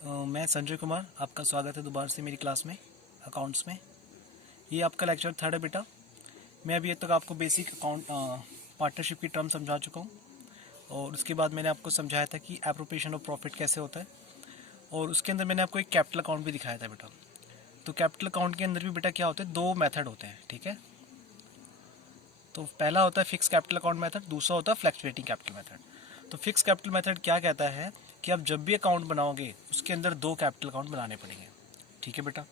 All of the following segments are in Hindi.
मैं संजय कुमार, आपका स्वागत है दोबारा से मेरी क्लास में अकाउंट्स में। ये आपका लेक्चर 3 है बेटा। मैं अभी तक आपको बेसिक अकाउंट पार्टनरशिप की टर्म समझा चुका हूँ, और उसके बाद मैंने आपको समझाया था कि एप्रोप्रिएशन ऑफ प्रॉफिट कैसे होता है, और उसके अंदर मैंने आपको एक कैपिटल अकाउंट भी दिखाया था बेटा। तो कैपिटल अकाउंट के अंदर भी बेटा क्या होता है, 2 मेथड होते हैं, ठीक है। तो पहला होता है फिक्स कैपिटल अकाउंट मेथड, दूसरा होता है फ्लक्चुएटिंग कैपिटल मेथड। तो फिक्स कैपिटल मेथड क्या कहता है कि आप जब भी अकाउंट बनाओगे उसके अंदर 2 कैपिटल अकाउंट बनाने पड़ेंगे, ठीक है बेटा।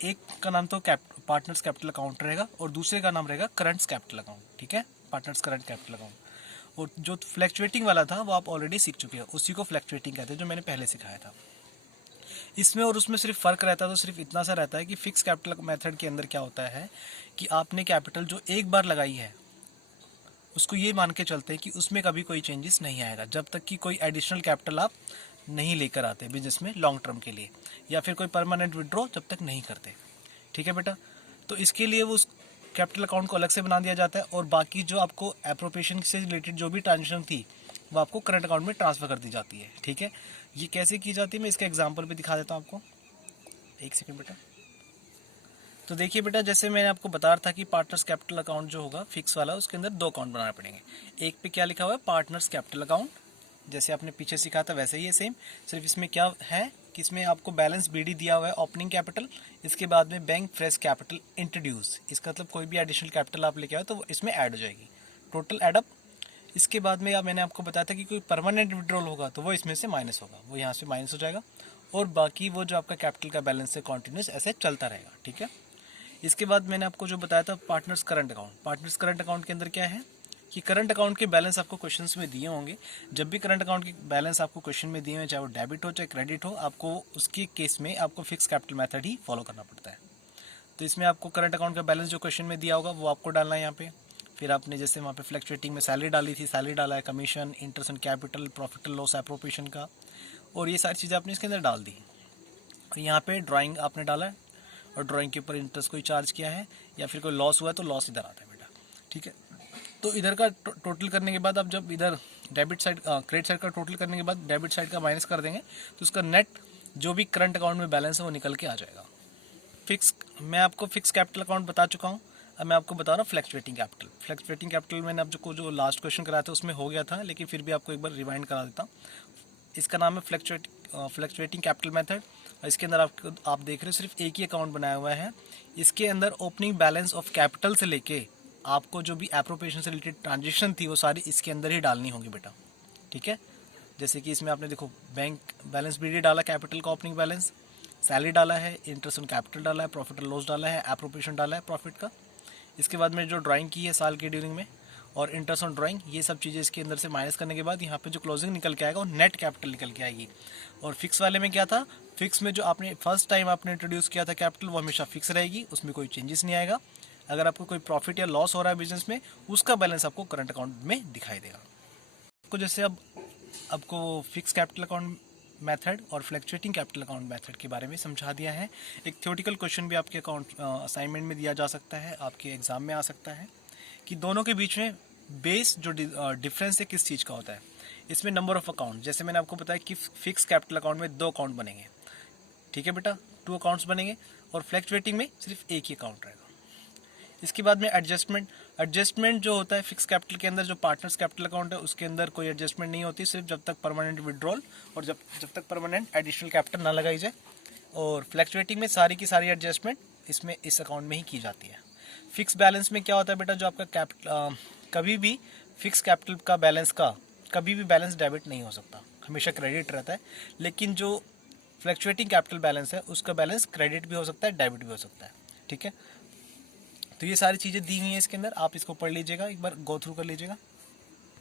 एक का नाम तो पार्टनर्स कैपिटल अकाउंट रहेगा और दूसरे का नाम रहेगा करंट्स कैपिटल अकाउंट, ठीक है, पार्टनर्स करंट कैपिटल अकाउंट। और जो फ्लक्चुएटिंग वाला था वो आप ऑलरेडी सीख चुके हैं, उसी को फ्लक्चुएटिंग कहते हैं, जो मैंने पहले सिखाया था। इसमें और उसमें सिर्फ फ़र्क रहता है, तो सिर्फ इतना सा रहता है कि फिक्स कैपिटल मेथड के अंदर क्या होता है कि आपने कैपिटल जो एक बार लगाई है उसको ये मान के चलते हैं कि उसमें कभी कोई चेंजेस नहीं आएगा, जब तक कि कोई एडिशनल कैपिटल आप नहीं लेकर आते बिजनेस में लॉन्ग टर्म के लिए, या फिर कोई परमानेंट विड्रॉ जब तक नहीं करते, ठीक है बेटा। तो इसके लिए वो उस कैपिटल अकाउंट को अलग से बना दिया जाता है, और बाकी जो आपको एप्रोप्रिएशन से रिलेटेड जो भी ट्रांजेक्शन थी वो आपको करंट अकाउंट में ट्रांसफ़र कर दी जाती है, ठीक है। ये कैसे की जाती है मैं इसका एग्जाम्पल भी दिखा देता हूँ आपको। एक सेकेंड बेटा। तो देखिए बेटा, जैसे मैंने आपको बताया था कि पार्टनर्स कैपिटल अकाउंट जो होगा फिक्स वाला, उसके अंदर 2 अकाउंट बनाने पड़ेंगे। एक पे क्या लिखा हुआ है, पार्टनर्स कैपिटल अकाउंट, जैसे आपने पीछे सीखा था वैसे ही है सेम। सिर्फ इसमें क्या है कि इसमें आपको बैलेंस बीडी दिया हुआ है, ओपनिंग कैपिटल, इसके बाद में बैंक फ्रेश कैपिटल इंट्रोड्यूस, इसका मतलब कोई भी एडिशनल कैपिटल आप लेके आओ तो इसमें ऐड हो जाएगी, टोटल एडअप। इसके बाद में मैंने आपको बताया था कि कोई परमानेंट विड्रॉल होगा तो वो इसमें से माइनस होगा, वो यहाँ से माइनस हो जाएगा, और बाकी वो जो आपका कैपिटल का बैलेंस है कॉन्टिन्यूस ऐसे चलता रहेगा, ठीक है। इसके बाद मैंने आपको जो बताया था partners current account. Partners current account के अंदर क्या है कि करंट अकाउंट के बैलेंस आपको क्वेश्चंस में दिए होंगे। जब भी करंट अकाउंट के बैलेंस आपको क्वेश्चन में दिए हुए, चाहे वो डेबिट हो चाहे क्रेडिट हो, आपको उसके केस में आपको फिक्स कैपिटल मेथड ही फॉलो करना पड़ता है। तो इसमें आपको करंट अकाउंट का बैलेंस जो क्वेश्चन में दिया होगा वो आपको डालना है यहाँ पे। फिर आपने जैसे वहाँ पे फ्लक्चुएटिंग में सैलरी डाली थी, सैलरी डाला है, commission, interest on capital, profit and loss appropriation का, और ये सारी चीज़ें आपने इसके अंदर डाल दी। और यहाँ पे ड्राइंग आपने डाला है, और ड्राइंग के ऊपर इंटरेस्ट कोई चार्ज किया है, या फिर कोई लॉस हुआ है तो लॉस इधर आता है बेटा, ठीक है। तो इधर का टोटल करने के बाद आप जब इधर डेबिट साइड क्रेडिट साइड का टोटल करने के बाद डेबिट साइड का माइनस कर देंगे तो उसका नेट जो भी करंट अकाउंट में बैलेंस है वो निकल के आ जाएगा। फिक्स, मैं आपको फिक्स कैपिटल अकाउंट बता चुका हूँ। अब मैं आपको बता रहा हूँ फ्लक्चुएटिंग कैपिटल। फ्लक्चुएटिंग कैपिटल मैंने आपको जो लास्ट क्वेश्चन कराया था उसमें हो गया था, लेकिन फिर भी आपको एक बार रिवाइंड करा देता हूँ। इसका नाम है फ्लक्चुएटिंग कैपिटल मेथड। इसके अंदर आप देख रहे हो सिर्फ एक ही अकाउंट बनाया हुआ है। इसके अंदर ओपनिंग बैलेंस ऑफ कैपिटल से लेके आपको जो भी एप्रोप्रिएशन से रिलेटेड ट्रांजेक्शन थी वो सारी इसके अंदर ही डालनी होगी बेटा, ठीक है। जैसे कि इसमें आपने देखो बैंक बैलेंस बीडी डाला, कैपिटल का ओपनिंग बैलेंस, सैलरी डाला है, इंटरेस्ट ऑन कैपिटल डाला है, प्रॉफिट एंड लॉस डाला है, एप्रोप्रिएशन डाला है प्रॉफिट का। इसके बाद में जो ड्राइंग की है साल के ड्यूरिंग में, और इंटरेस्ट ऑन ड्राइंग, ये सब चीज़ें इसके अंदर से माइनस करने के बाद यहाँ पे जो क्लोजिंग निकल के आएगा वो नेट कैपिटल निकल के आएगी। और फिक्स वाले में क्या था, फिक्स में जो आपने फर्स्ट टाइम आपने इंट्रोड्यूस किया था कैपिटल वो हमेशा फिक्स रहेगी, उसमें कोई चेंजेस नहीं आएगा। अगर आपको कोई प्रॉफिट या लॉस हो रहा है बिजनेस में, उसका बैलेंस आपको करंट अकाउंट में दिखाई देगा। आपको जैसे अब आपको फिक्स कैपिटल अकाउंट मेथड और फ्लक्चुएटिंग कैपिटल अकाउंट मेथड के बारे में समझा दिया है। एक थ्योरेटिकल क्वेश्चन भी आपके अकाउंट असाइनमेंट में दिया जा सकता है, आपके एग्जाम में आ सकता है, कि दोनों के बीच में बेस जो डिफरेंस है किस चीज़ का होता है। इसमें नंबर ऑफ अकाउंट, जैसे मैंने आपको बताया कि फिक्स कैपिटल अकाउंट में 2 अकाउंट बनेंगे, ठीक है बेटा, 2 अकाउंट्स बनेंगे, और फ्लक्चुएटिंग में सिर्फ एक ही अकाउंट रहेगा। इसके बाद में एडजस्टमेंट जो होता है फिक्स कैपिटल के अंदर, जो पार्टनर्स कैपिटल अकाउंट है उसके अंदर कोई एडजस्टमेंट नहीं होती, सिर्फ जब तक परमानेंट विड्रॉल और जब तक परमानेंट एडिशनल कैपिटल ना लगाई जाए। और फ्लक्चुएटिंग में सारी की सारी एडजस्टमेंट इसमें इस अकाउंट में ही की जाती है। फिक्स बैलेंस में क्या होता है बेटा, जो आपका कैपिटल कभी भी फिक्स कैपिटल का बैलेंस का कभी भी बैलेंस डेबिट नहीं हो सकता, हमेशा क्रेडिट रहता है। लेकिन जो फ्लक्चुएटिंग कैपिटल बैलेंस है उसका बैलेंस क्रेडिट भी हो सकता है, डेबिट भी हो सकता है, ठीक है। तो ये सारी चीज़ें दी हुई हैं इसके अंदर, आप इसको पढ़ लीजिएगा, एक बार गो थ्रू कर लीजिएगा।